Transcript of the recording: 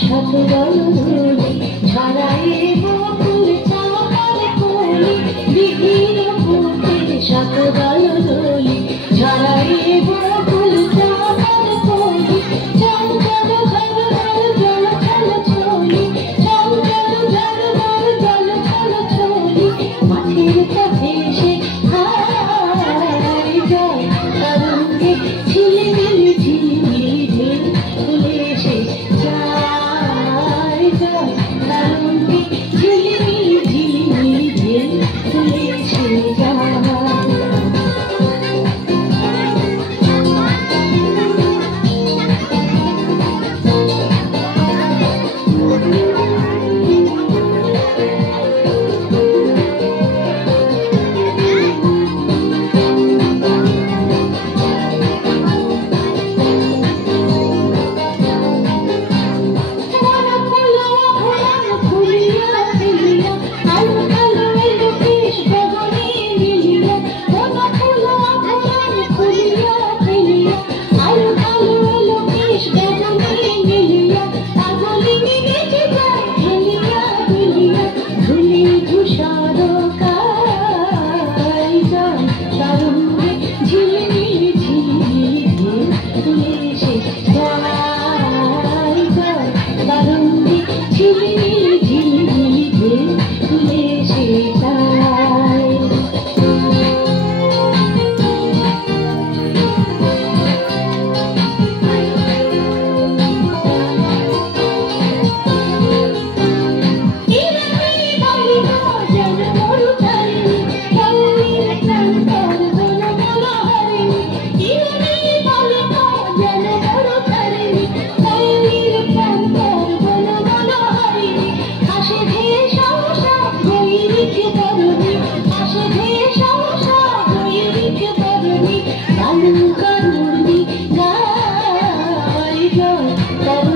শত রঙে ছড়ায় বকুল চাঁপার কলি বিঘ্ন ফুটে শত রঙে ছড়ায় বকুল চাঁপার কলি চল চল ঝল ঝল জল ছল ছলি চল চল ঝল ঝল জল ছল ছলি মাঠের কাছে এসে হায় জয় তরঙ্গে ঝিলিমিলি ঝিলিমিলি ঢেউ তুলে এসে যায় জয় তরঙ্গে ঝিলিমিলি ঝিলিমিলি ঢেউ তুলে এসে যায়। Thank you.